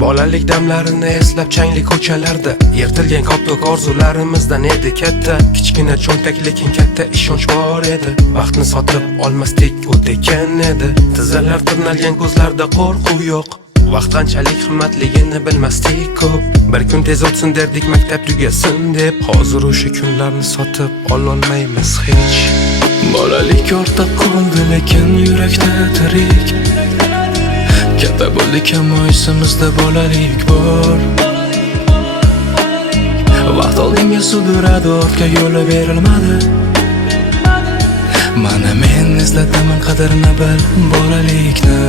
Bolalik damlarini eslab changli ko'chalarda yirtilgan koptok orzularimizdan edi katta. Kichkina cho'ntak lekin katta ishonch bor edi. Vaqtni sotib olmasdik o't ekan edi. Tizzalari tirnalgan ko'zlarda qo'rquv yo'q. Vaqt qanchalik qimmatligini bilmasdik ko'p. Bir kun tez o'tsin derdik maktab tugasin deb. Hozir o'sha kunlarni sotib ololmaymiz hech. Bolalik ortda qoldi lekin yurakda tirik. Katta bo'ldik ammo esimizda bolalik bor. Vaqt oldinga sudradi, ortga yo'li berilmadi. Mana men eslataman qadrini bil bolalikni.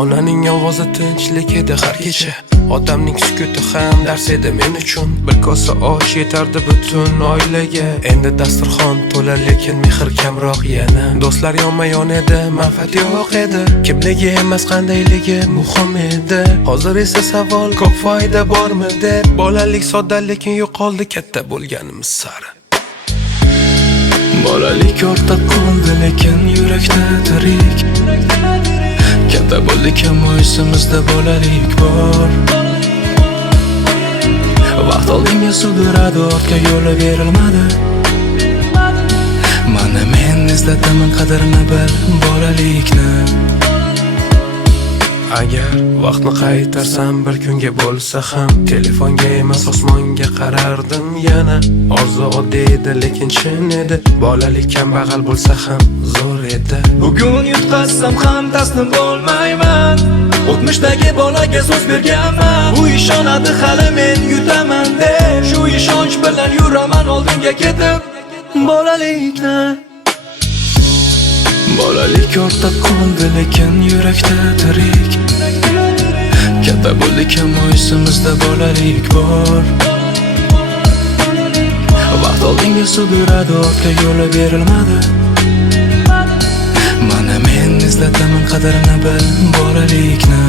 Onaning ovozi tinchlik edi har kecha. Otamning sukuti ham dars edi men uchun. Bir kosa osh yetardi butun oilaga. Endi dasturxon to'la lekin mehr kamroq yana. Do'stlar yonma-yon edi, manfaat yo'q edi. Kimligi emas qandayligi muhim edi. Hozir esa savol ko'p foyda bormi deb. Bolalik sodda lekin yo'qoldi katta bo'lganimiz sari. Bolalik ortda qoldi lekin yurakda tirik. Katta bo'ldik ammo esimizda bolalik bor. Vaqt oldinga sudradi, ortga yo'li berilmadi. Mana men eslataman qadrini bil bolalikni. Agar vaqtni qaytarsam bir kunga bo'lsa ham, telefonga emas osmonga qarardim yana. Orzu oddiy edi lekin chin edi. Bolalik kambag'al bo'lsa ham zo'r edi. Bugun yutqazsam ham taslim bo'lmayman. O'tmishdagi bolaga so'z berganman. U ishonadi hali men yutaman deb. Shu ishonch bilan yuraman oldinga ketib bolalikni. Bolalik ortda qoldi lekin yurakda tirik. Katta bo'ldik ammo esimizda bolalik bor. Vaqt oldinga sudradi, ortga yo'li berilmadi. Mana men eslataman qadrini bil bolalikni.